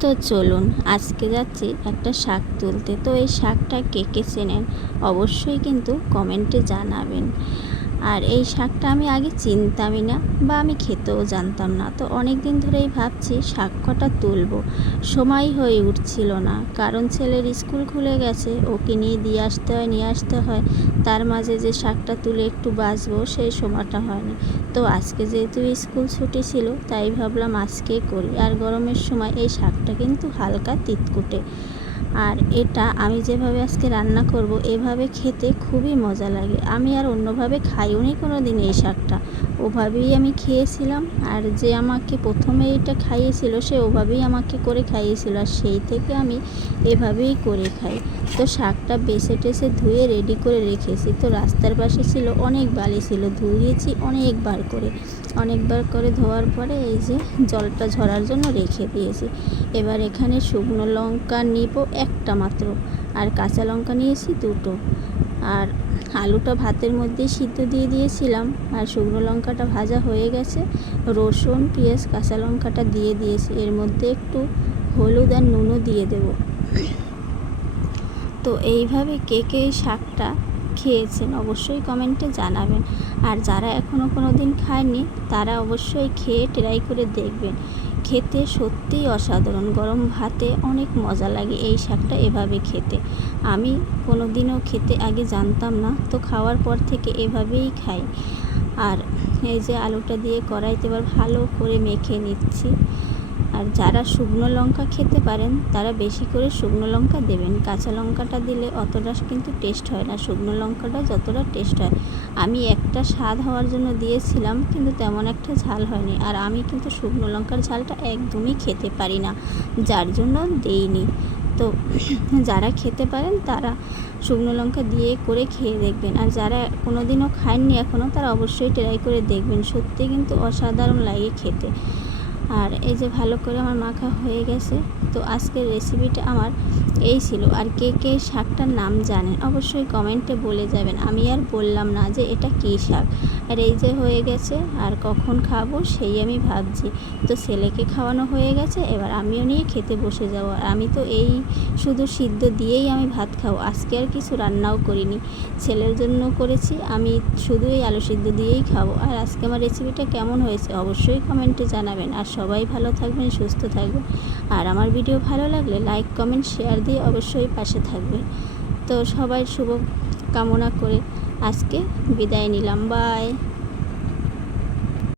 তো চলুন, আজকে যাচ্ছি একটা শাক তুলতে। তো এই শাকটা কে কে চেনেন? অবশ্যই কিন্তু কমেন্টে জানাবেন। আর এই শাকটা আমি আগে চিনতামই না বা আমি খেতেও জানতাম না। তো অনেক দিন ধরেই ভাবছি শাক কটা তুলবো। সময় হয়ে উঠছিল না। কারণ ছেলের স্কুল খুলে গেছে। ওকে নিয়ে দিয়ে আসতে হয়, নিয়ে আসতে হয়। তার মাঝে যে শাকটা তুলে একটু বাঁচবো, সেই সময়টা হয়নি। তো আজকে যেহেতু স্কুল ছুটি ছিল, তাই ভাবলাম আজকেই করি। আর গরমের সময় এই শাকটা কিন্তু হালকা তিতকুটে। আর এটা আমি যেভাবে আজকে রান্না করব, এভাবে খেতে খুবই মজা লাগে। আমি আর অন্যভাবে খাইও নি কোনো দিন এই শাকটা ওভাবেই আমি খেয়েছিলাম, আর যে আমাকে প্রথমে এটা খাইয়েছিল, সে ওভাবেই আমাকে করে খাইয়েছিল, আর সেই থেকে আমি এভাবেই করে খাই। তো শাকটা বেছে টেসে ধুয়ে রেডি করে রেখেছি। তো রাস্তার পাশে ছিল, অনেক বালি ছিল, ধুয়েছি অনেকবার করে। অনেকবার করে ধোয়ার পরে এই যে জলটা ঝরার জন্য রেখে দিয়েছি। এবার এখানে শুকনো লঙ্কা নিব একটা মাত্র। আর কাঁচা লঙ্কা নিয়েছি দুটো। আর আলুটা ভাতের মধ্যে সিদ্ধ দিয়ে দিয়েছিলাম। আর শুকনো লঙ্কাটা ভাজা হয়ে গেছে। রসুন, পেঁয়াজ, কাঁচা লঙ্কাটা দিয়ে দিয়েছি। এর মধ্যে একটু হলুদ আর নুনও দিয়ে দেব। তো এইভাবে কে কে শাকটা খেয়েছেন অবশ্যই কমেন্টে জানাবেন। আর যারা এখনও কোনো দিন খায়নি তারা অবশ্যই খেয়ে ট্রাই করে দেখবেন। খেতে সত্যিই অসাধারণ। গরম ভাতে অনেক মজা লাগে এই শাকটা এভাবে খেতে। আমি কোনো দিনও খেতে আগে জানতাম না, তো খাওয়ার পর থেকে এভাবেই খাই। আর এই যে আলুটা দিয়ে কড়াইতে এবার ভালো করে মেখে নিচ্ছি। আর যারা শুকনো লঙ্কা খেতে পারেন, তারা বেশি করে শুকনো লঙ্কা দেবেন। কাঁচা লঙ্কাটা দিলে অতটা কিন্তু টেস্ট হয় না। শুকনো লঙ্কাটা যতটা টেস্ট হয়। আমি একটা স্বাদ হওয়ার জন্য দিয়েছিলাম, কিন্তু তেমন একটা ঝাল হয়নি। আর আমি কিন্তু শুকনো লঙ্কার ঝালটা একদমই খেতে পারি না। যার জন্য দেইনি। তো যারা খেতে পারেন, তারা শুকনো লঙ্কা দিয়ে করে খেয়ে দেখবেন। আর যারা কোনো দিনও খাননি এখনও, তারা অবশ্যই ট্রাই করে দেখবেন। সত্যি কিন্তু অসাধারণ লাগে খেতে। আর এই যে ভালো করে আমার মাখা হয়ে গেছে, তো আজকের রেসিপিটা আমার এই ছিল। আর কে কে শাকটার নাম জানেন অবশ্যই কমেন্টে বলে যাবেন। আমি আর বললাম না যে এটা কী শাক। আর এই যে হয়ে গেছে, আর কখন খাব সেই আমি ভাবছি। তো ছেলেকে খাওয়ানো হয়ে গেছে, এবার আমিও নিয়ে খেতে বসে যাব। আর আমি তো এই শুধু সিদ্ধ দিয়েই আমি ভাত খাব, আজকে আর কিছু রান্নাও করিনি। ছেলের জন্য করেছি, আমি শুধু এই আলু সিদ্ধ দিয়েই খাব। আর আজকে আমার রেসিপিটা কেমন হয়েছে অবশ্যই কমেন্টে জানাবেন। আর সবাই ভালো থাকবেন, সুস্থ থাকবেন। আর আমার ভিডিও ভালো লাগলে লাইক, কমেন্ট, শেয়ার দিয়ে অবশ্যই পাশে থাকবেন। তো সবাই শুভ কামনা করে আজকে বিদায় নিলাম। বাই।